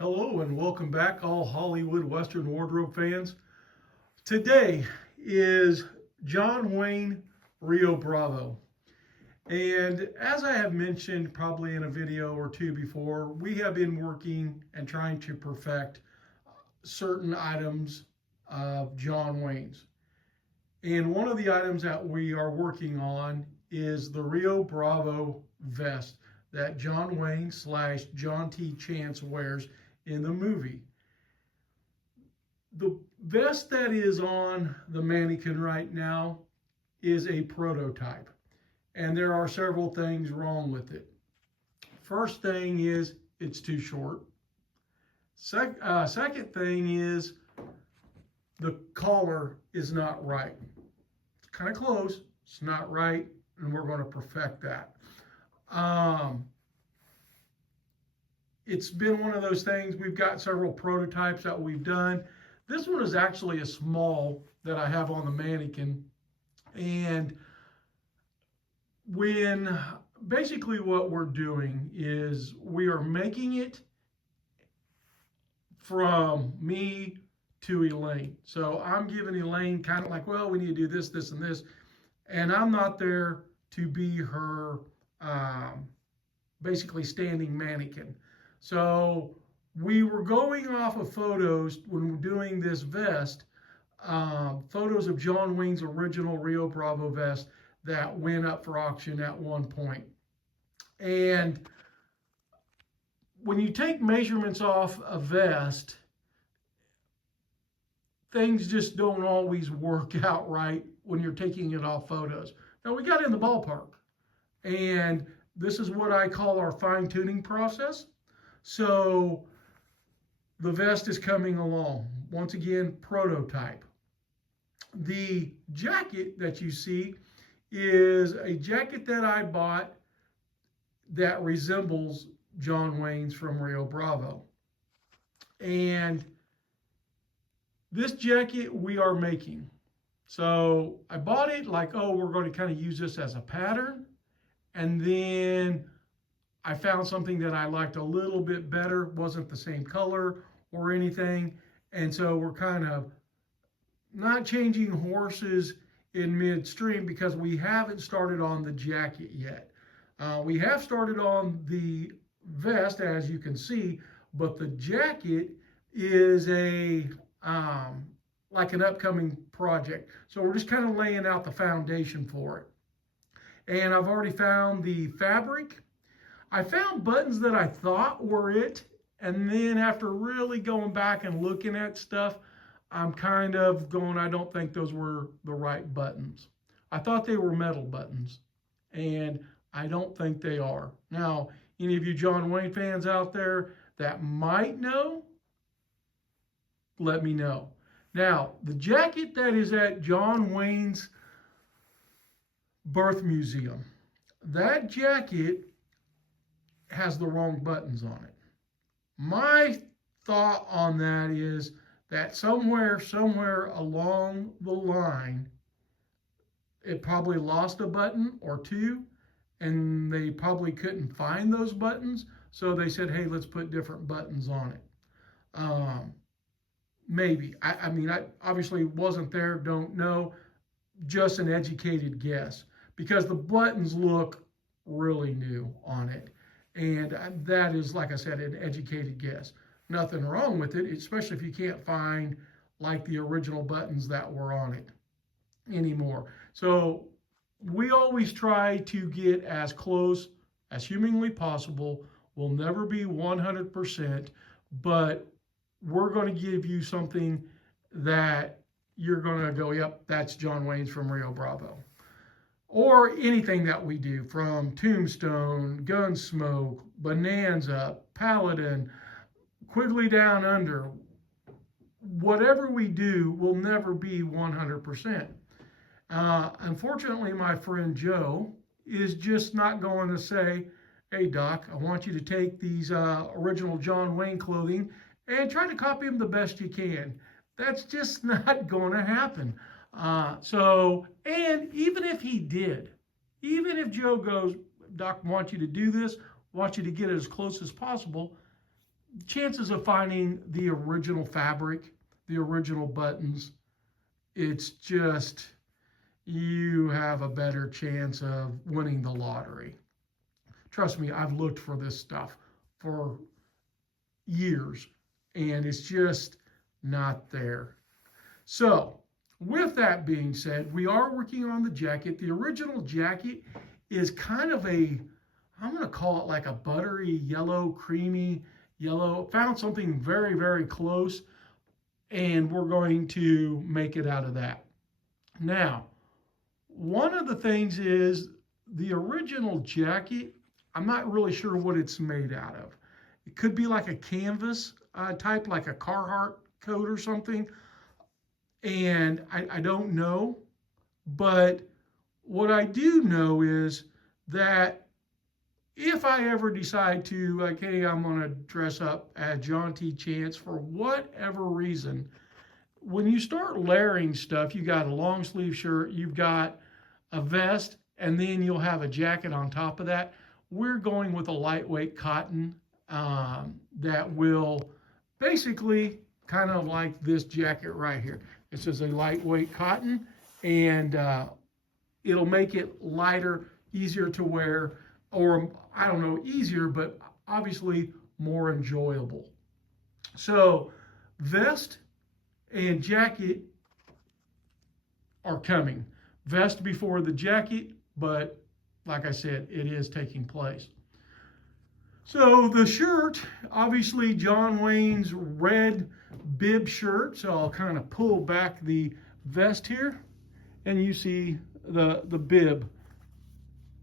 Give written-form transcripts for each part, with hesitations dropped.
Hello and welcome back, all Hollywood Western Wardrobe fans. Today is John Wayne Rio Bravo. And as I have mentioned probably in a video or two before, we have been working and trying to perfect certain items of John Wayne's. And one of the items that we are working on is the Rio Bravo vest that John Wayne / John T. Chance wears in the movie. The vest that is on the mannequin right now is a prototype, and there are several things wrong with it. First thing is it's too short. Second thing is the collar is not right. It's kind of close, it's not right, and we're going to perfect that. It's been one of those things. We've got several prototypes that we've done. This one is actually a small that I have on the mannequin. And basically what we're doing is we are making it from me to Elaine. So I'm giving Elaine kind of like, well, we need to do this, this, and this. And I'm not there to be her basically standing mannequin. So we were going off of photos when we're doing this vest, photos of John Wayne's original Rio Bravo vest that went up for auction at one point. And when you take measurements off a vest, things just don't always work out right when you're taking it off photos. Now we got in the ballpark, and this is what I call our fine-tuning process. So the vest is coming along. Once again, prototype. The jacket that you see is a jacket that I bought that resembles John Wayne's from Rio Bravo. And this jacket we are making. So I bought it like, oh, we're going to kind of use this as a pattern. And then I found something that I liked a little bit better, wasn't the same color or anything. And so we're kind of not changing horses in midstream because we haven't started on the jacket yet. We have started on the vest, as you can see, but the jacket is like an upcoming project. So we're just kind of laying out the foundation for it. And I've already found the fabric. I found buttons that I thought were it, and then after really going back and looking at stuff, I'm kind of going, I don't think those were the right buttons. I thought they were metal buttons, and I don't think they are. Now, any of you John Wayne fans out there that might know, let me know. Now, the jacket that is at John Wayne's birth museum, that jacket has the wrong buttons on it. My thought on that is that somewhere along the line, it probably lost a button or two, and they probably couldn't find those buttons. So they said, hey, let's put different buttons on it. Maybe. I mean, I obviously wasn't there, don't know. Just an educated guess, because the buttons look really new on it. And that is, like I said, an educated guess. Nothing wrong with it, especially if you can't find like the original buttons that were on it anymore. So we always try to get as close as humanly possible. We'll never be 100%, but we're going to give you something that you're going to go, yep, that's John Wayne's from Rio Bravo. Or anything that we do, from Tombstone, Gunsmoke, Bonanza, Paladin, Quigley Down Under, whatever we do will never be 100%. Unfortunately, my friend Joe is just not going to say, hey, Doc, I want you to take these original John Wayne clothing and try to copy them the best you can. That's just not going to happen. And even if he did, even if Joe goes, Doc, want you to do this, want you to get it as close as possible, chances of finding the original fabric, the original buttons, it's just you have a better chance of winning the lottery. Trust me, I've looked for this stuff for years and it's just not there. So, with that being said, we are working on the jacket. The original jacket is kind of I'm going to call it like a buttery yellow, creamy yellow. Found something very, very close, and we're going to make it out of that. Now, one of the things is the original jacket, I'm not really sure what it's made out of. It could be like a canvas type, like a Carhartt coat or something. And I don't know. But what I do know is that if I ever decide to, like, hey, I'm going to dress up as John T. Chance for whatever reason, when you start layering stuff, you got a long sleeve shirt, you've got a vest, and then you'll have a jacket on top of that. We're going with a lightweight cotton that will basically kind of like this jacket right here. This is a lightweight cotton, and it'll make it lighter, easier to wear, or I don't know, easier, but obviously more enjoyable. So vest and jacket are coming. Vest before the jacket, but like I said, it is taking place. So the shirt, obviously John Wayne's red bib shirt. So I'll kind of pull back the vest here, and you see the bib.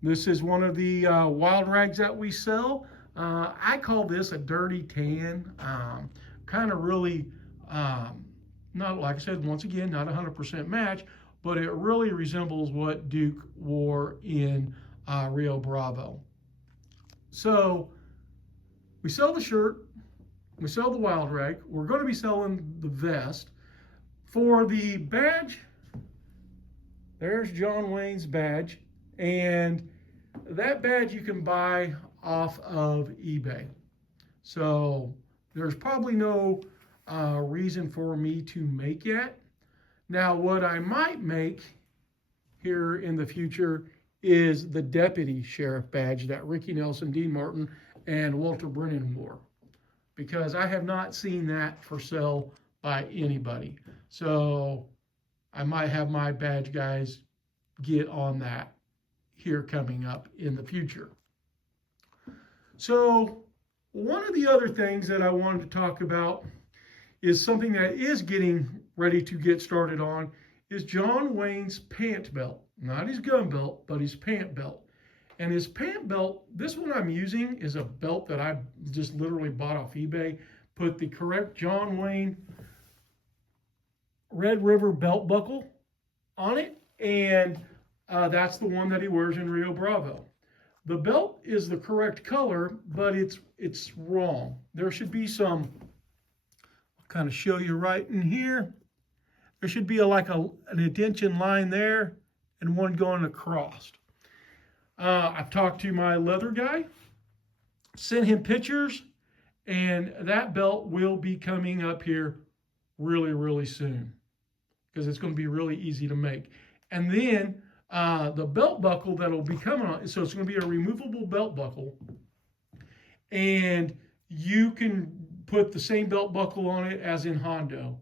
This is one of the wild rags that we sell. I call this a dirty tan. Kind of really, not, like I said, once again, not 100% match, but it really resembles what Duke wore in Rio Bravo. So we sell the shirt, we sell the wild rag. We're going to be selling the vest. For the badge, there's John Wayne's badge, and that badge you can buy off of eBay. So there's probably no reason for me to make it. Now, what I might make here in the future is the deputy sheriff badge that Ricky Nelson, Dean Martin, and Walter Brennan wore, because I have not seen that for sale by anybody. So I might have my badge guys get on that here coming up in the future. So one of the other things that I wanted to talk about is something that is getting ready to get started on is John Wayne's pant belt. Not his gun belt, but his pant belt. And his pant belt, this one I'm using is a belt that I just literally bought off eBay. Put the correct John Wayne Red River belt buckle on it, and that's the one that he wears in Rio Bravo. The belt is the correct color, but it's wrong. There should be some, I'll kind of show you right in here. There should be an indentation line there and one going across. I've talked to my leather guy, sent him pictures, and that belt will be coming up here really, really soon because it's going to be really easy to make. And then the belt buckle that'll be coming on, so it's going to be a removable belt buckle, and you can put the same belt buckle on it as in Hondo,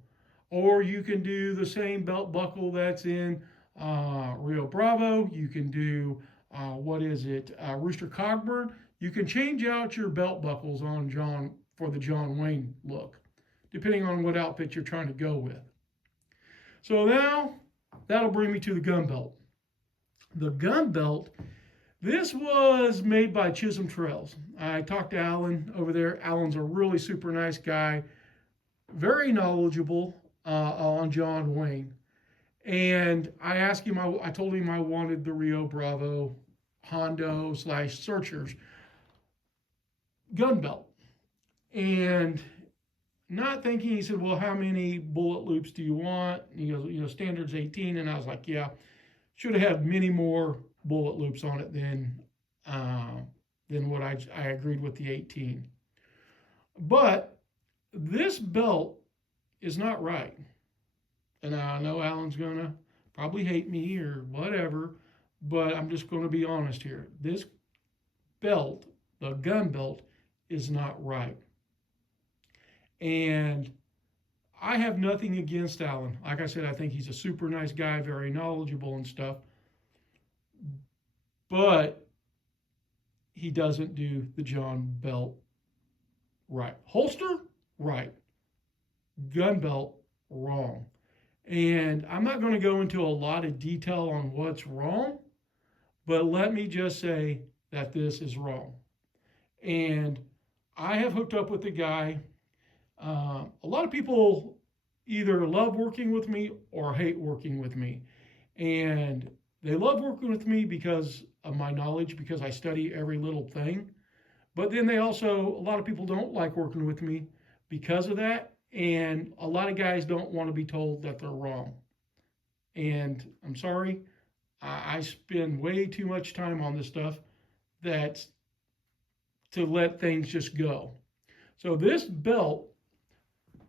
or you can do the same belt buckle that's in Rio Bravo. You can do Rooster Cogburn. You can change out your belt buckles on John for the John Wayne look, depending on what outfit you're trying to go with. So now that'll bring me to the gun belt. The gun belt, this was made by Chisholm Trails. I talked to Alan over there. Alan's a really super nice guy, very knowledgeable on John Wayne. And I asked him, I told him I wanted the Rio Bravo Hondo / Searchers gun belt. And not thinking, he said, well, how many bullet loops do you want? And he goes, standard's 18. And I was like, yeah, should have had many more bullet loops on it than what I agreed with the 18. But this belt is not right. And I know Alan's going to probably hate me or whatever, but I'm just going to be honest here. This belt, the gun belt, is not right. And I have nothing against Alan. Like I said, I think he's a super nice guy, very knowledgeable and stuff. But he doesn't do the John belt right. Holster, right. Gun belt, wrong. And I'm not going to go into a lot of detail on what's wrong, but let me just say that this is wrong. And I have hooked up with a guy. A lot of people either love working with me or hate working with me. And they love working with me because of my knowledge, because I study every little thing. But then a lot of people don't like working with me because of that. And a lot of guys don't want to be told that they're wrong. And I'm sorry, I spend way too much time on this stuff that's to let things just go. So this belt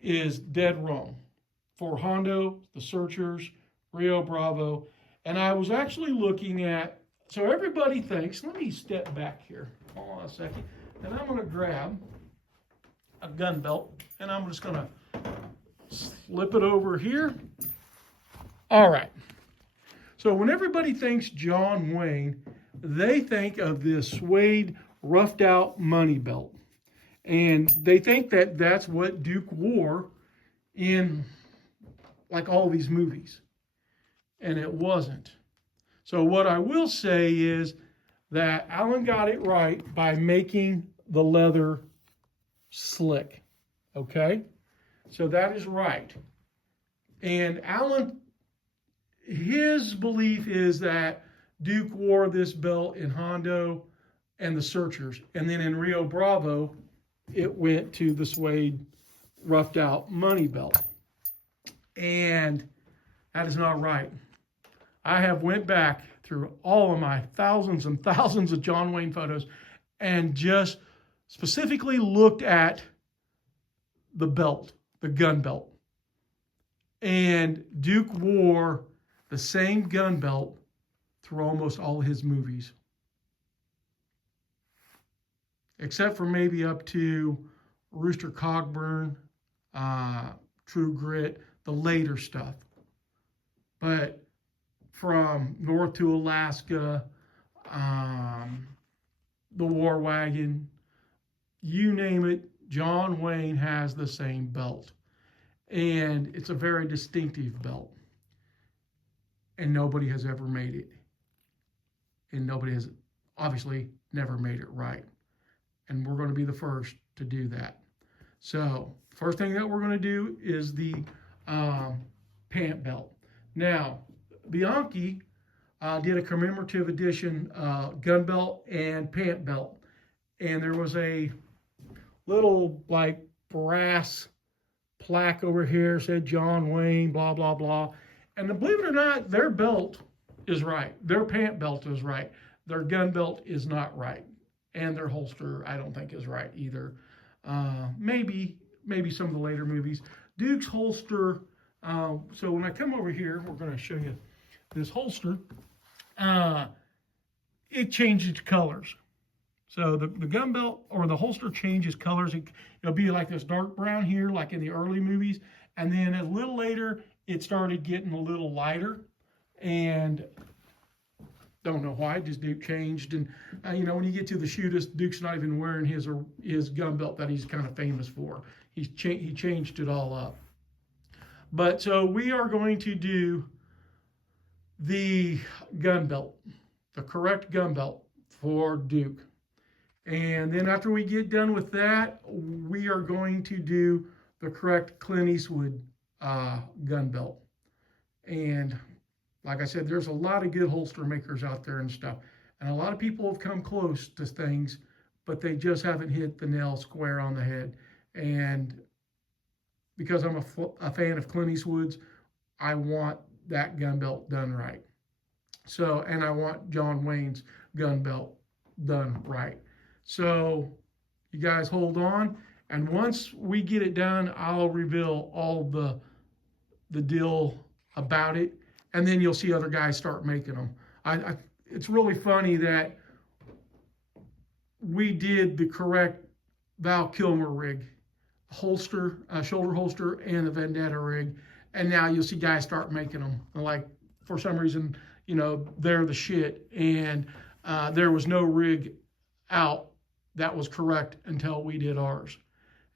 is dead wrong for Hondo, the Searchers, Rio Bravo. And I was actually looking at, so everybody thinks, let me step back here, hold on a second, and I'm going to grab a gun belt and I'm just going to slip it over here. All right. So when everybody thinks John Wayne, they think of this suede, roughed out money belt. And they think that that's what Duke wore in like all these movies. And it wasn't. So what I will say is that Alan got it right by making the leather slick. Okay? So that is right. And Alan, his belief is that Duke wore this belt in Hondo and the Searchers. And then in Rio Bravo, it went to the suede roughed out money belt. And that is not right. I have went back through all of my thousands and thousands of John Wayne photos and just specifically looked at the belt, the gun belt. And Duke wore the same gun belt through almost all his movies. Except for maybe up to Rooster Cogburn, True Grit, the later stuff. But from North to Alaska, the War Wagon, you name it, John Wayne has the same belt. And it's a very distinctive belt. And nobody has ever made it. And nobody has obviously never made it right. And we're going to be the first to do that. So first thing that we're going to do is the pant belt. Now, Bianchi did a commemorative edition gun belt and pant belt. And there was a little like brass plaque over here, said John Wayne, blah, blah, blah. And believe it or not, their belt is right. Their pant belt is right. Their gun belt is not right. And their holster, I don't think, is right either. Maybe some of the later movies. Duke's holster, so when I come over here, we're going to show you this holster. It changes colors. So the gun belt or the holster changes colors. It'll be like this dark brown here, like in the early movies. And then a little later, it started getting a little lighter. And don't know why, just Duke changed. And, when you get to the shootist, Duke's not even wearing his gun belt that he's kind of famous for. He changed it all up. But so we are going to do the gun belt, the correct gun belt for Duke. And then after we get done with that, we are going to do the correct Clint Eastwood gun belt. And like I said, there's a lot of good holster makers out there and stuff. And a lot of people have come close to things, but they just haven't hit the nail square on the head. And because I'm a fan of Clint Eastwood's, I want that gun belt done right. So, and I want John Wayne's gun belt done right. So you guys hold on, And once we get it done, I'll reveal all the deal about it, and then you'll see other guys start making them. It's really funny that we did the correct Val Kilmer rig, holster, shoulder holster, and the Vendetta rig, and now you'll see guys start making them. Like, for some reason, they're the shit, and there was no rig out that was correct until we did ours.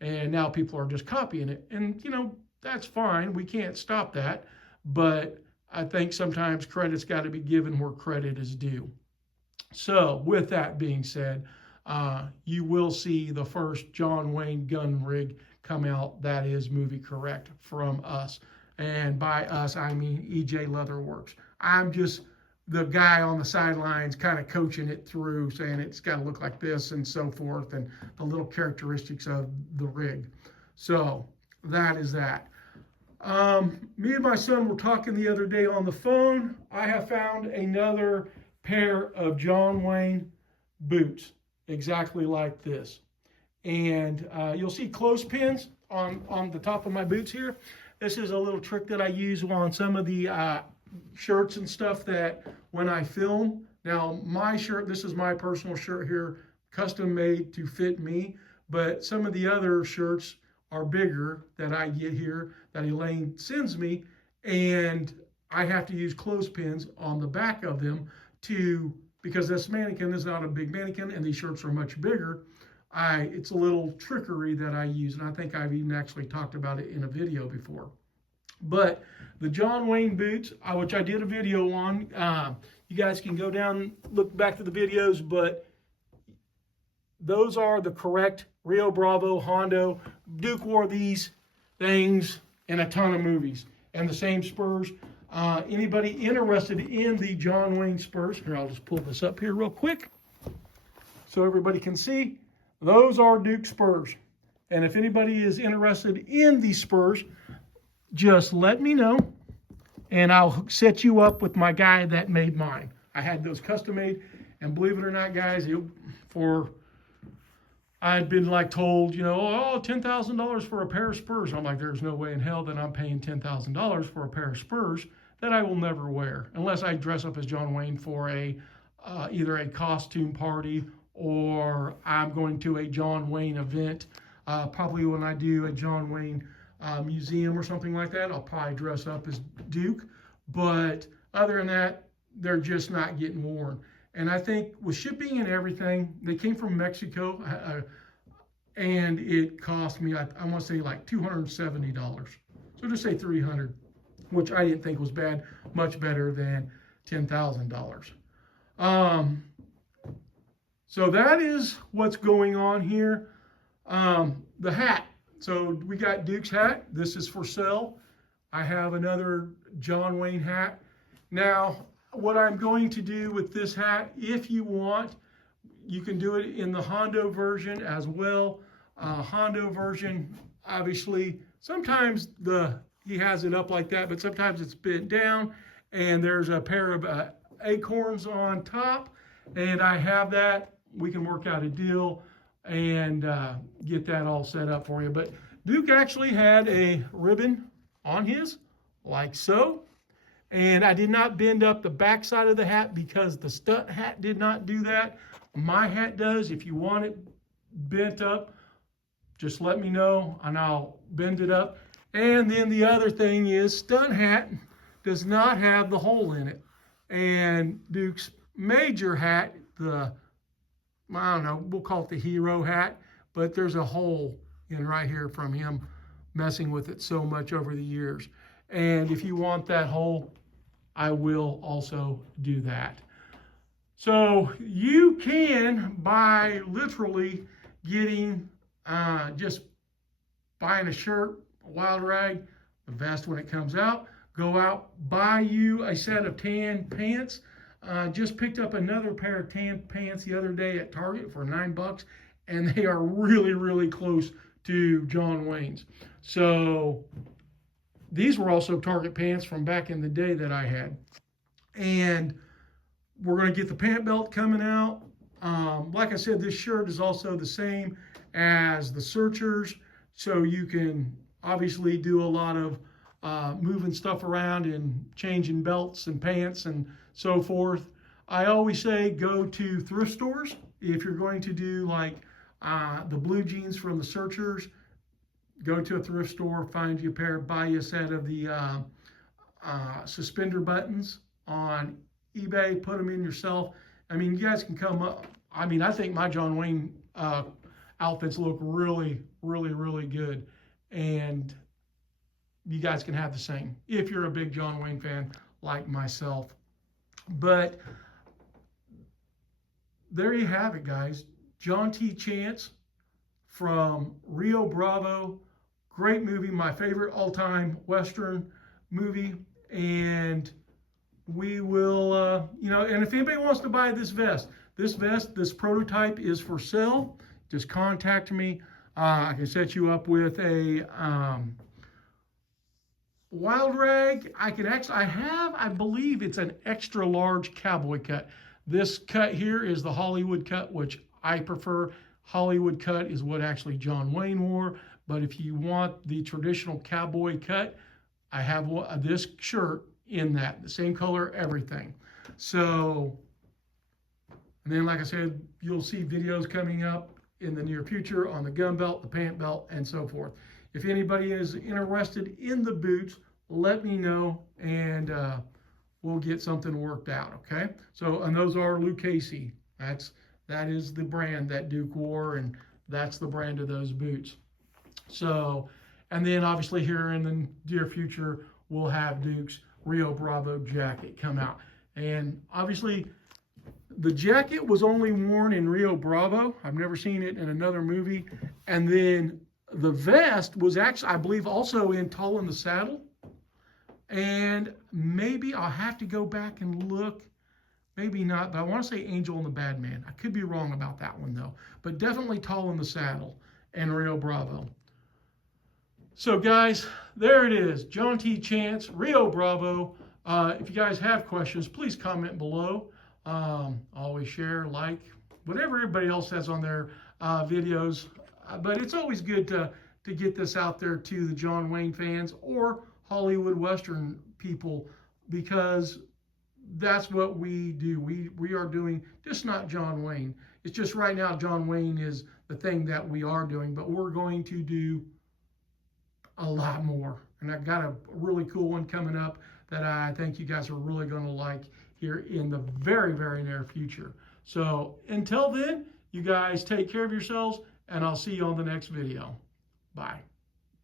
And now people are just copying it. And, that's fine. We can't stop that. But I think sometimes credit's got to be given where credit is due. So with that being said, you will see the first John Wayne gun rig come out that is movie correct from us. And by us, I mean EJ Leatherworks. I'm just the guy on the sidelines kind of coaching it through, saying it's got to look like this and so forth, and the little characteristics of the rig. So that is that. Me and my son were talking the other day on the phone. I have found another pair of John Wayne boots exactly like this. And you'll see clothespins on the top of my boots here. This is a little trick that I use on some of the shirts and stuff that when I film. Now, my shirt, this is my personal shirt here, custom made to fit me, but some of the other shirts are bigger that I get here that Elaine sends me, and I have to use clothespins on the back of them because this mannequin is not a big mannequin and these shirts are much bigger. It's a little trickery that I use, and I think I've even actually talked about it in a video before. But the John Wayne boots, which I did a video on, you guys can go down, look back to the videos, but those are the correct Rio Bravo Hondo. Duke wore these things in a ton of movies. And the same spurs. Anybody interested in the John Wayne spurs, here, I'll just pull this up here real quick so everybody can see. Those are Duke spurs. And if anybody is interested in these spurs, just let me know, and I'll set you up with my guy that made mine. I had those custom made, and believe it or not, guys, I'd been told, $10,000 for a pair of spurs. I'm like, there's no way in hell that I'm paying $10,000 for a pair of spurs that I will never wear, unless I dress up as John Wayne for either a costume party or I'm going to a John Wayne event. Probably when I do a John Wayne museum or something like that, I'll probably dress up as Duke. But other than that, they're just not getting worn. And I think with shipping and everything, they came from Mexico, and it cost me, I want to say like $270. So just say $300, which I didn't think was bad, much better than $10,000. So that is what's going on here. The hat. So we got Duke's hat. This is for sale. I have another John Wayne hat. Now, what I'm going to do with this hat, if you want, you can do it in the Hondo version as well. Hondo version, obviously, sometimes he has it up like that, but sometimes it's bent down, and there's a pair of acorns on top, and I have that. We can work out a deal and get that all set up for you. But Duke actually had a ribbon on his, like so. And I did not bend up the back side of the hat because the stunt hat did not do that. My hat does. If you want it bent up, just let me know and I'll bend it up. And then the other thing is, stunt hat does not have the hole in it. And Duke's major hat, I don't know, we'll call it the hero hat, but there's a hole in right here from him messing with it so much over the years. And if you want that hole, I will also do that. So you can, by literally getting, just buying a shirt, a Wild Rag, the vest when it comes out, go out, buy you a set of tan pants. Just picked up another pair of tan pants the other day at Target for $9, and they are really, really close to John Wayne's. So these were also Target pants from back in the day that I had. And we're going to get the pant belt coming out. Like I said, this shirt is also the same as the Searchers, so you can obviously do a lot of moving stuff around and changing belts and pants and so forth. I always say go to thrift stores if you're going to do like the blue jeans from the Searchers. Go to a thrift store, find you a pair, buy you a set of the suspender buttons on eBay, put them in yourself. I mean, you guys can come up. I mean, I think my John Wayne outfits look really, really, really good. And you guys can have the same if you're a big John Wayne fan like myself. But there you have it, guys. John T. Chance from Rio Bravo. Great movie, my favorite all-time Western movie. And we will, and if anybody wants to buy this vest, this prototype is for sale. Just contact me. I can set you up with a wild rag. I believe it's an extra large cowboy cut. This cut here is the Hollywood cut, which I prefer. Hollywood cut is what actually John Wayne wore. But if you want the traditional cowboy cut, I have this shirt in that, the same color, everything. So, and then like I said, you'll see videos coming up in the near future on the gun belt, the pant belt, and so forth. If anybody is interested in the boots, let me know, and we'll get something worked out, okay? So, and those are Lucchese. That is the brand that Duke wore, and that's the brand of those boots. So, and then obviously here in the near future, we'll have Duke's Rio Bravo jacket come out. And obviously, the jacket was only worn in Rio Bravo. I've never seen it in another movie. And then the vest was actually, I believe, also in Tall in the Saddle. And maybe I'll have to go back and look. Maybe not, but I want to say Angel and the Bad Man. I could be wrong about that one, though. But definitely Tall in the Saddle and Rio Bravo. So, guys, there it is. John T. Chance, Rio Bravo. If you guys have questions, please comment below. Always share, like, whatever everybody else has on their videos. But it's always good to get this out there to the John Wayne fans or Hollywood Western people, because that's what we do. We are doing just not John Wayne. It's just right now John Wayne is the thing that we are doing, but we're going to do a lot more. And I've got a really cool one coming up that I think you guys are really going to like here in the very, very near future. So until then, you guys take care of yourselves, and I'll see you on the next video. Bye.